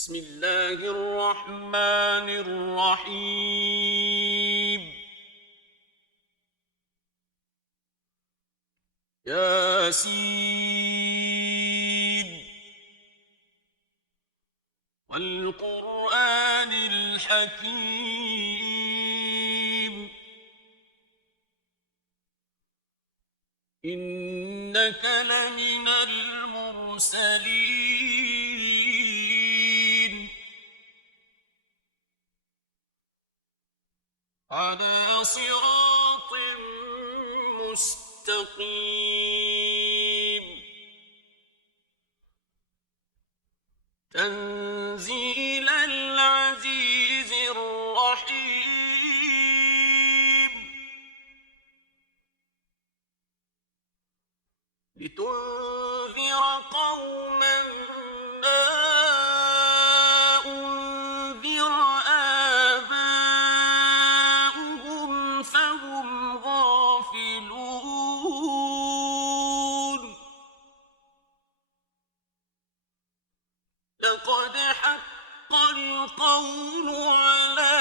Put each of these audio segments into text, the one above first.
بسم الله الرحمن الرحيم. ياسين والقرآن الحكيم إنك لمن المرسلين على صراط مستقيم تنزيل العزيز الرحيم لتنذر قوما ما أنذر آباؤهم فهم غافلون لقد حق القول على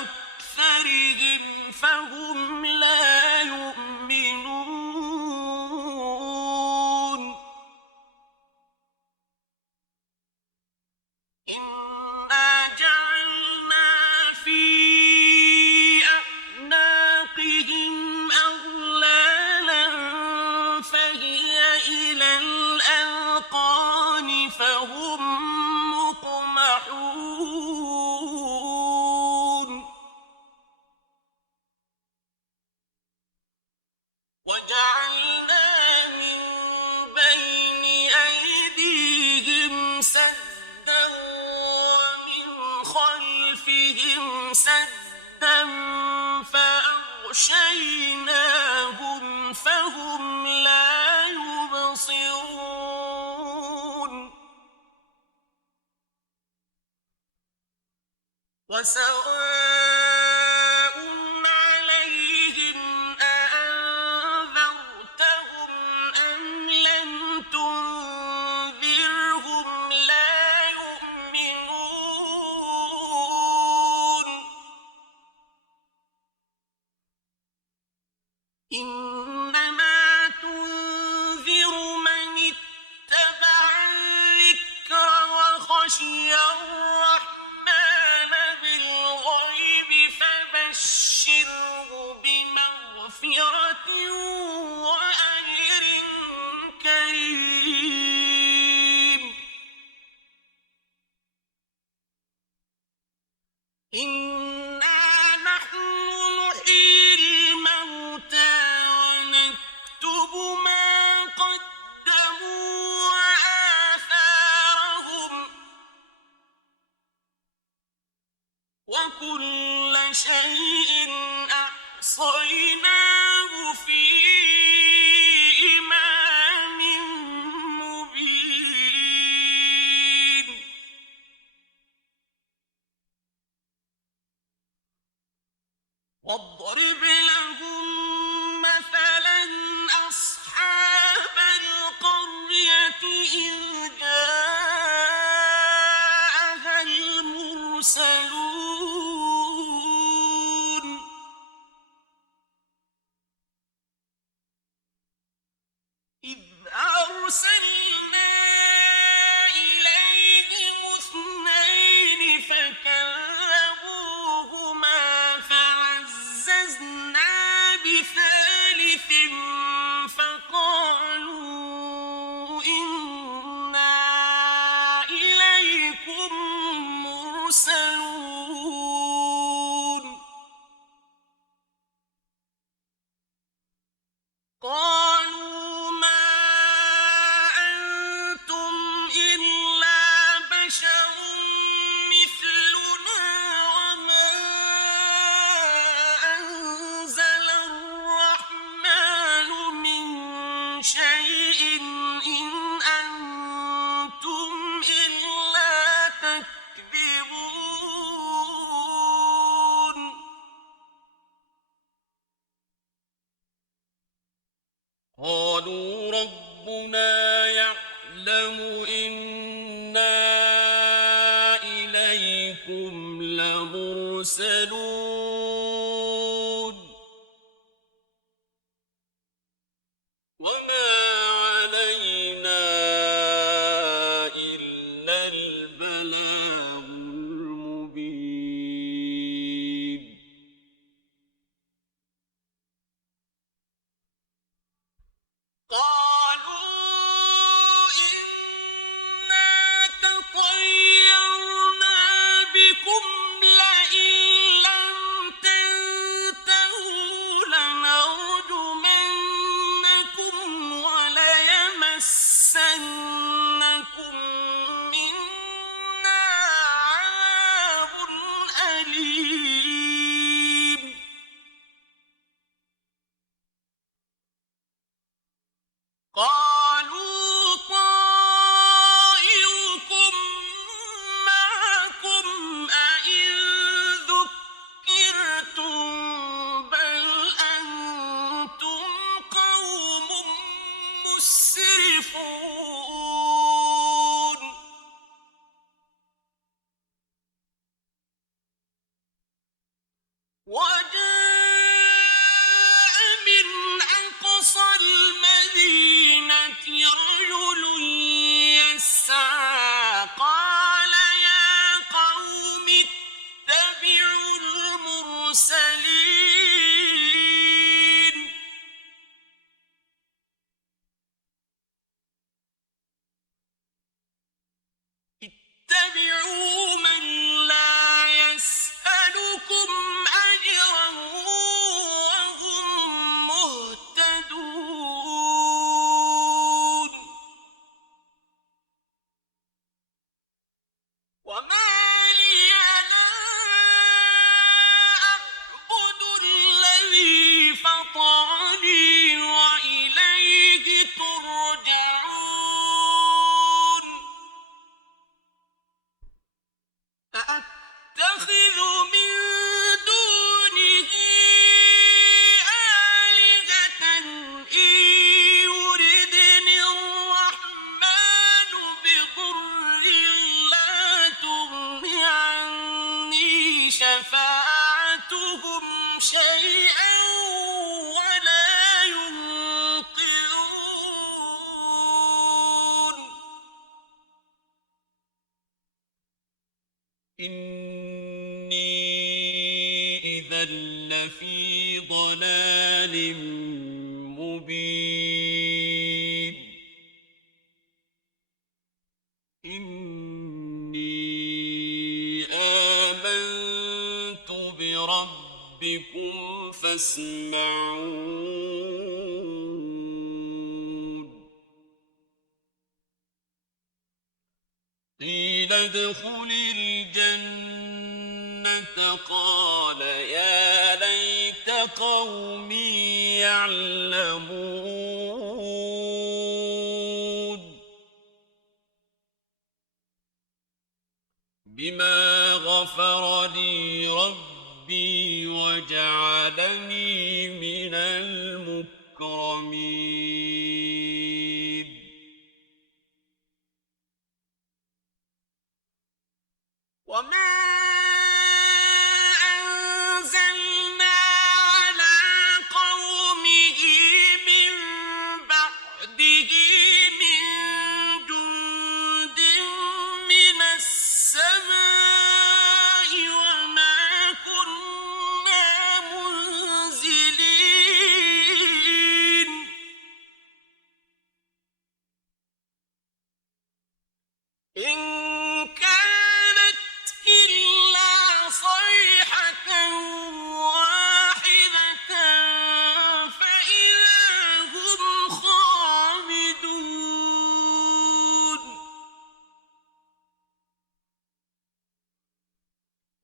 أكثرهم فهم لا يؤمنون إنا جعلنا في أعناقهم أغلالا فهي إلى الأذقان فهم مقمحون وجعلنا من بين أيديهم سدا ومن خلفهم سدا فأغشيناهم فهم لا يبصرون وسواء عليهم أأنذرتهم أم لم تنذرهم لا يؤمنون إنما تنذر من اتبع الذكر وخشي الرحمن بالغيب فبشره بمغفرة وأجر كريم إنا نحن نحيي الموتى ونكتب ما قدموا وآثارهم وكل شيء أحصيناه في إمام مبين واضرب لهم مثلا أصحاب القرية إذ جاءها المرسلون إذ أرسلنا إليهم اثنين فكذبوهما فعززنا بثالث فقالوا إنا إليكم مرسلون المرسلون وما علينا إلا البلاغ المبين قالوا إنا تطيرنا بكم لئن لم تنتهوا لنرجمنكم وليمسنكم منا عذاب أليم قالوا طائركم معكم أئن ذكرتم بل أنتم قوم مسرفون وجاء من أقصى المدينة رجل يسعى قال يا قوم اتبعوا المرسلين اتبعوا من لا يسألكم أجرا وهم مهتدون وما لي لا أعبد الذي فطرني وإليه ترجعون أأتخذ من دونه آلهة إن يردني الرحمن بضر لا تغن عني شفاعتهم شيئا ولا ينقذون إني إذا لفي ضلال مبين إني آمنت بربكم فاسمعون قيل ادخل الجنة قال يا ليت قومي يعلمون بما غفر لي ربي وجعلني من المكرمين وما أنزلنا على قومه من بعده من جند من السماء وما كنا منزلين إن كانت إلا صيحة واحدة فإذا هم خامدون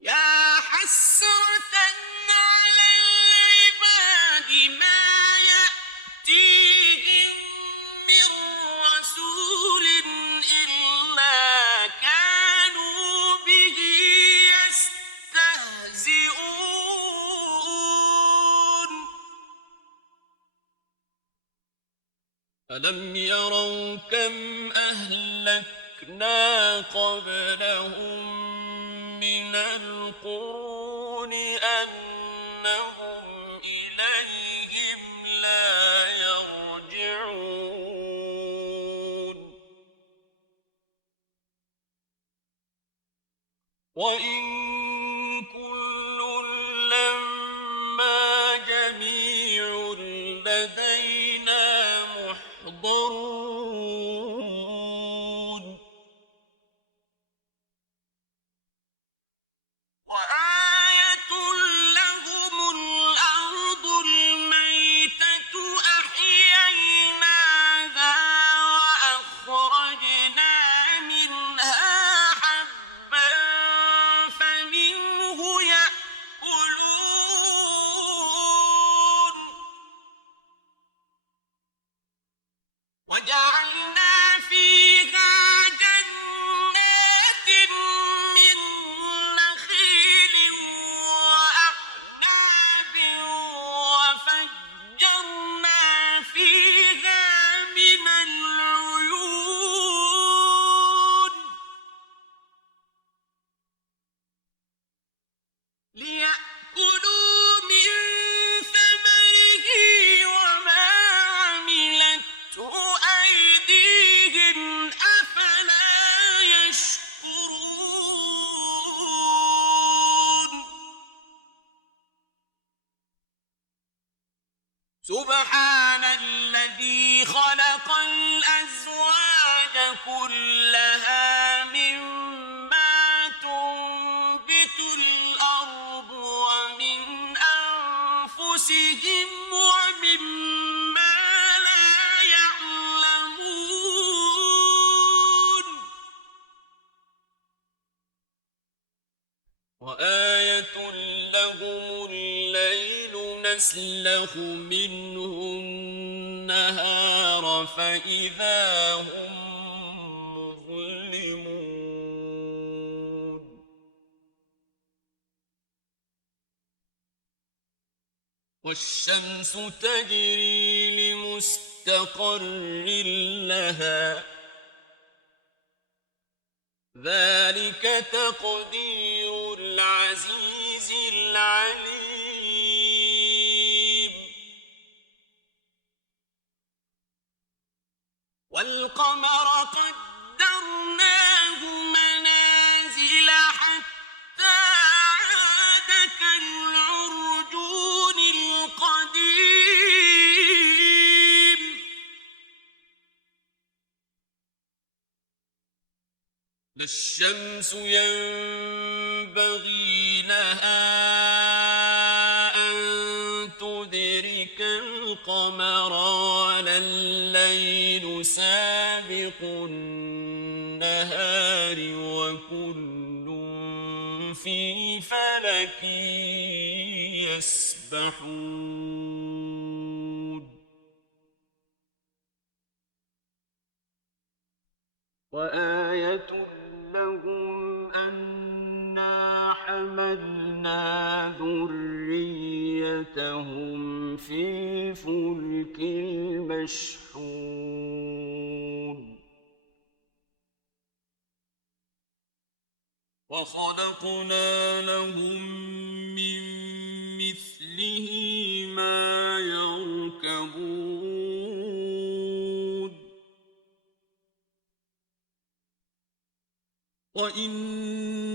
يا حسرة على العباد ما يأتيهم من رسول إلا كانوا به يستهزئون ألم يروا كم أهلكنا قبلهم من القرون إليهم لا يرجعون وإن كل لما جميع لدينا محضرون وآية لهم الأرض الميتة أحييناها وأخرجنا منها حبا فمنه يأكلون وجعلنا فيها جنات من نخيل وأعناب وفجرنا فيها من العيون ليأكلوا من ثمره وما عملته أيديهم أفلا يشكرون سبحان الذي خلق الأزواج كلها مما تنبت الأرض ومن أنفسهم ومما لا يعلمون وآية لهم الليل نسلخ منه النهار فإذا هم مظلمون والشمس تجري لمستقر لها ذلك تقدير العزيز العليم والقمر قدرناه منازل حتى عاد كالعرجون القديم لا الشمس ينبغي لها أن تدرك القمر ولا الليل سابق النهار وكل في فلك يسبحون وآية لهم أنا حملنا ذريتهم في الفلك المشحون وخلقنا لهم من مثله ما يركبون وإن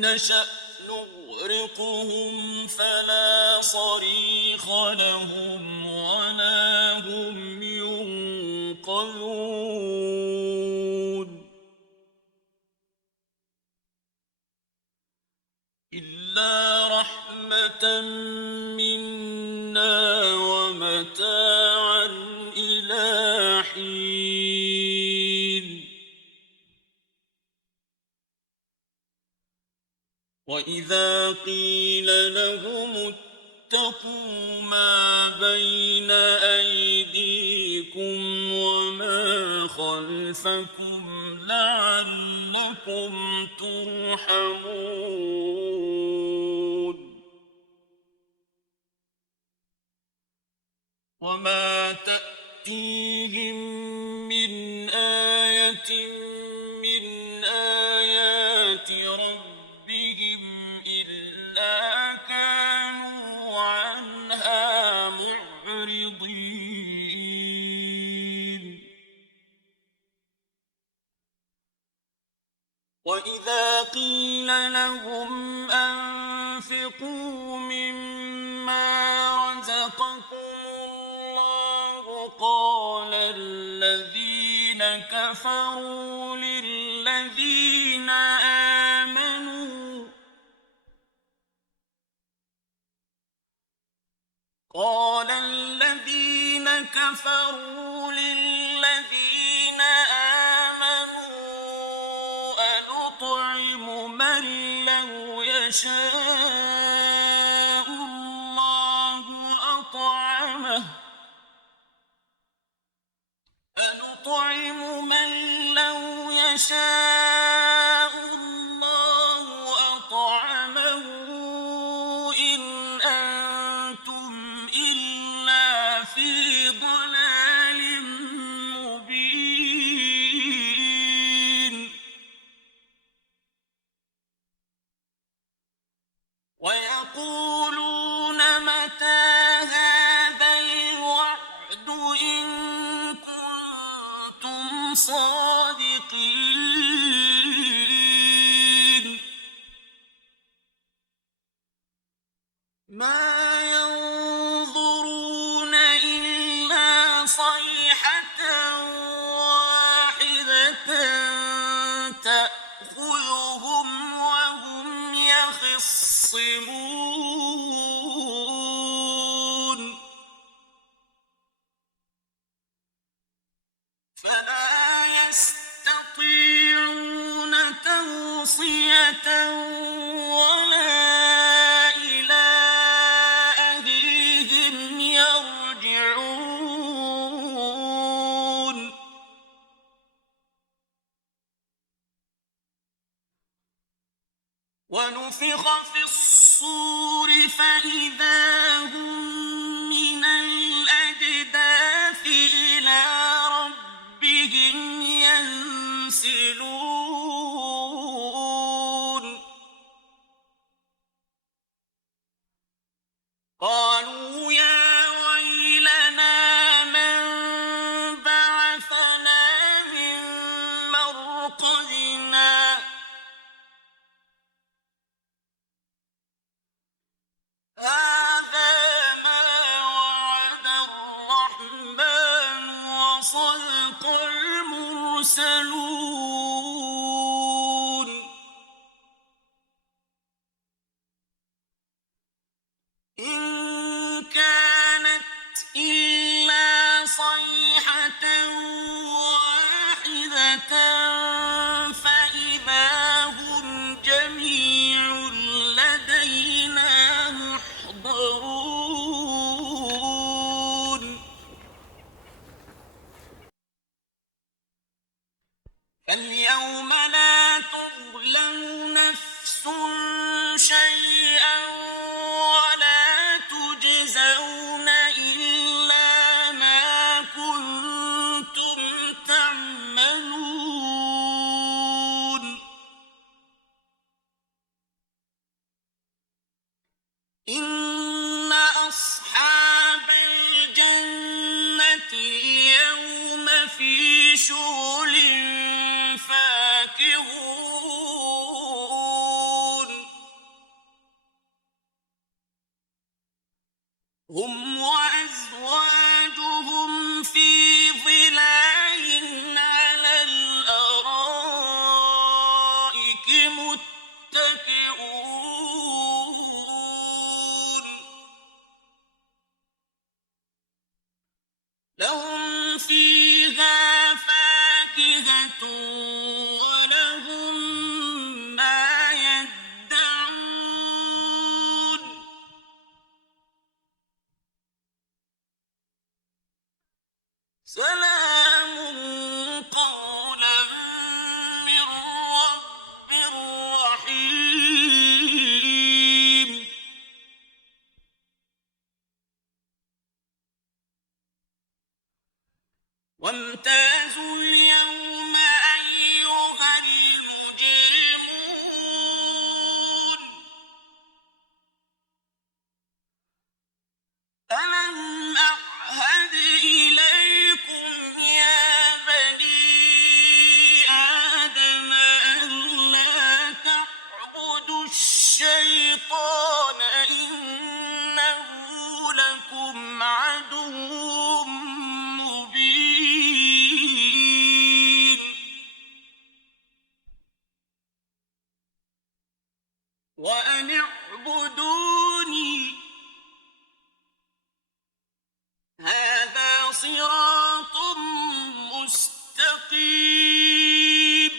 نشأ نغرقهم فلا صريخ لهم ولا هم ينقذون إلا رحمة منا ومتاعا إلى حين وإذا قيل لهم اتقوا ما بين أيديكم وما خلفكم لعلكم ترحمون وما تأتيهم من آية من آيات ربهم إلا كانوا عنها وإذا قيل لهم أنفقوا مما رزقكم الله قال الذين كفروا للذين آمنوا أنطعم من لو يشاء الله أطعمه إن أنتم إلا في ضلال مبين ويقولون متى هذا الوعد إن كنتم صادقين ما ينظرون إلا صيحة واحدة تأخذهم وهم يخصمون فلا يستطيعون توصية ولا إلى أهلهم يرجعون ونفخ في الصور فإذا هم من الأجداث إلى ربهم ينسلون قالوا يا ويلنا من بعثنا من مرقدنا هذا ما وعد الرحمن وصدق المرسلون إن كانت إلا صيحة واحدة فإذا هم جميع لدينا محضرون فاليوم لا تظلم نفس شيئا ولا تجزون إلا ما كنتم تعملون إن أصحاب الجنة اليوم في شغل فاكهون هم وأزواجهم في ظلال على الأرائك متكئون لهم فيها فاكهة ولهم ما يدعون وأن اعبدوني هذا صراط مستقيم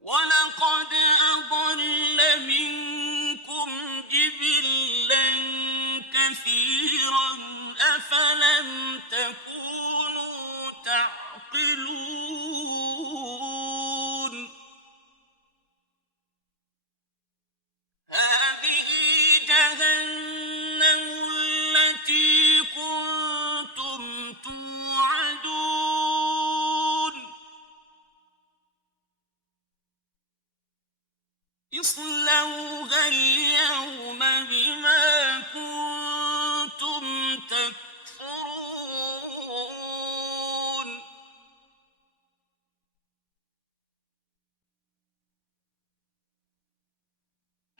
ولقد أضل منكم جبلا كثيرا أفلم تكونوا تعقلون هذه جهنم التي كنتم توعدون اصلوها اليوم بما كنتم تكفرون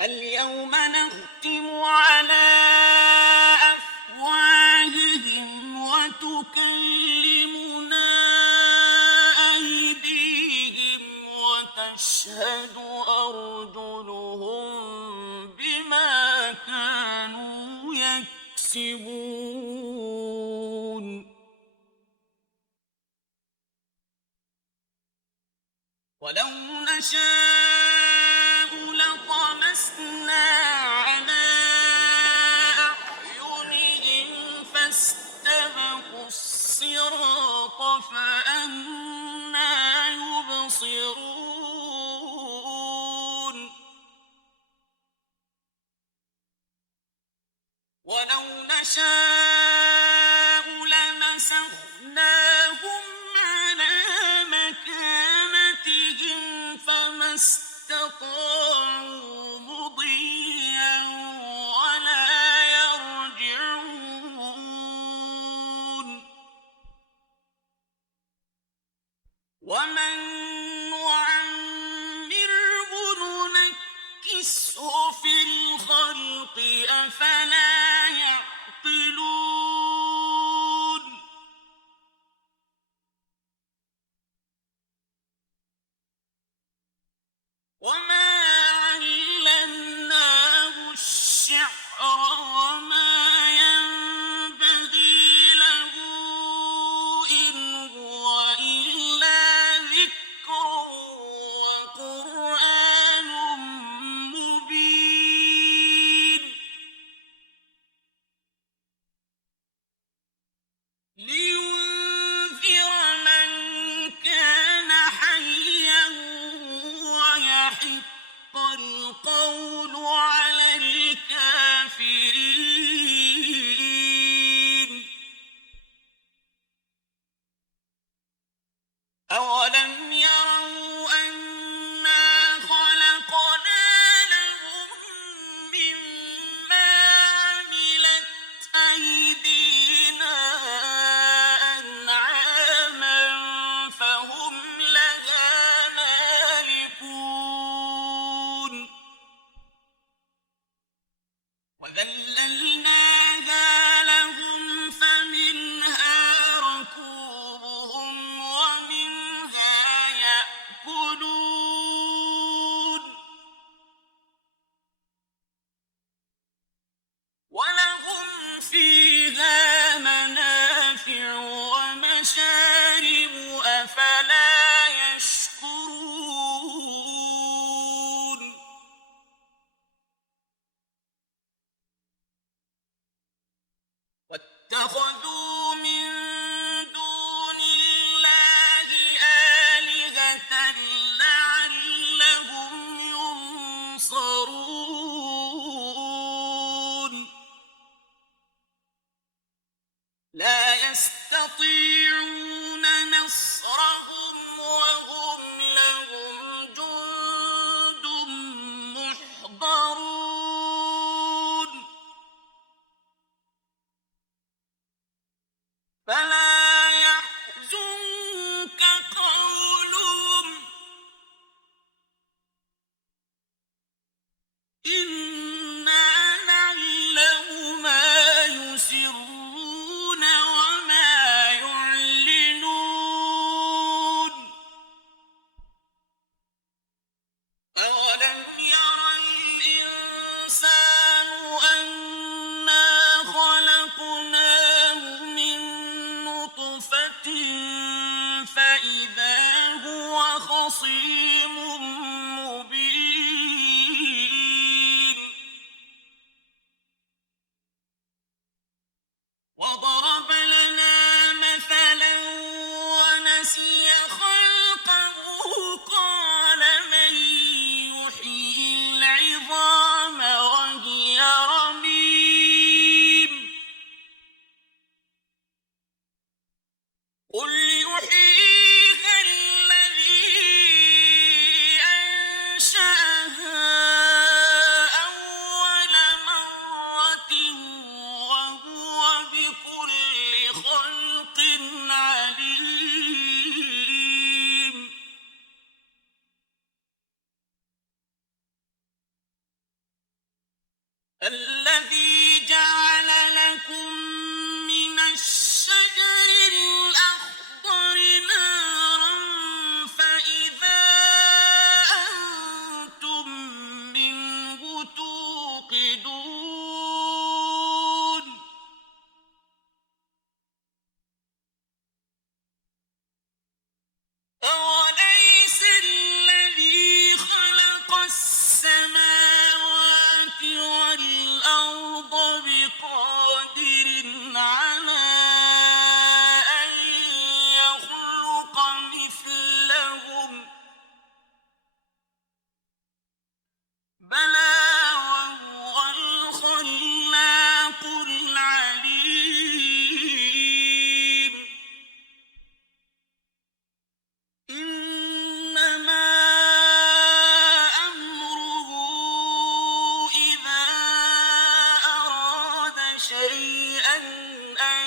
اليوم نختم على أفواههم وتكلمنا أيديهم وتشهد أرجلهم بما كانوا يكسبون ولو نشاء لطمسنا على أعينهم فاستبقوا الصراط فأنى يبصرون ولو نشاء لمسخناهم على مكانتهم فما استطاعوا مضيا ولا يرجعون ومن نعمره ننكسه في الخلق أفلا يعقلون وما علمناه الشعر وما ينبغي له إن هو إلا ذكر وقرآن مبين لينذر من كان حيا ويحق خصيم مبين وضرب لنا مثلا ونسي خلقه قال من يحيي العظام وهي رميم قل يحييها الذي أنشأها أول مرة وهو بكل خلق عليم الذي جعل لكم من الشجر الأخضر نارا فإذا أنتم منه توقدون أوليس الذي خلق السماوات والأرض بقادر على أن يخلق مثلهم بلى وهو الخلاق العليم إنما أمره إذا أراد شيئا أن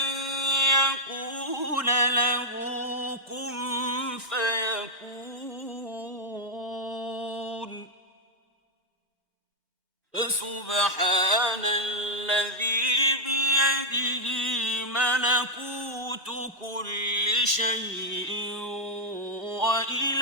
يقول له كن فيكون فسبحان الذي بيده ملكوت كل شيء وإليه